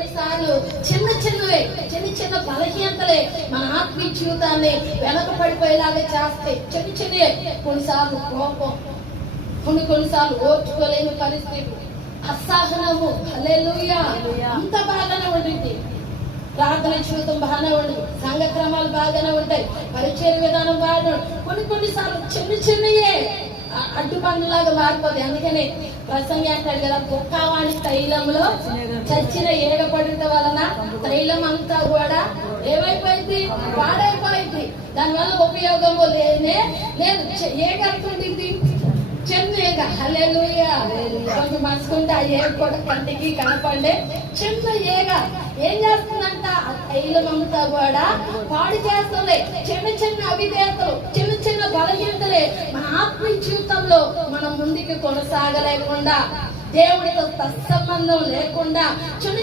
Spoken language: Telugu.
కొన్నిసార్లు చిన్నవే చిన్న బలహీనతలే మన ఆత్మీయ జీవితాన్ని వెనక పడిపోయేలాగా చేస్తాయి. చిన్నవే కొన్నిసార్లు కోపం, కొన్నిసార్లు ఓర్చుకోలేని పరిస్థితి, అసహనము. హల్లెలూయా. అంత బాగానే ఉంటుంది, ప్రార్థన జీవితం బాగానే ఉంటుంది, సంఘ క్రమాలు బాగానే ఉంటాయి, పరిచయ విధానం బాగానే ఉంటుంది. కొన్నిసార్లు చిన్నయే అడ్డుపండులాగా మారిపోతాయి. అందుకని ప్రసంగి అంటాడు కదా, కుక్కవాణి తైలంలో చచ్చిన ఏగపడుట వలన తైలం అంతా కూడా ఏమైపోయింది, పాడైపోయింది. దానివల్ల ఉపయోగము లేదు. ఏగంటుంది చిన్న ఏగ. హల్లెలూయా. కొంచెం మనసుకుంటే ఆ ఏగ కూడా కంటికి కనపడే చిన్న ఏగ ఏం చేస్తుందంట, ఆ తైలం అంతా కూడా పాడు చేస్తుంది. చిన్న అవిధేయతలు, చిన్న బలహీనతలే మన ఆత్మీయ జీవితంలో మనం ముందుకు కొనసాగలేకుండా, దేవుడితో తత్సంబంధం లేకుండా చిన్న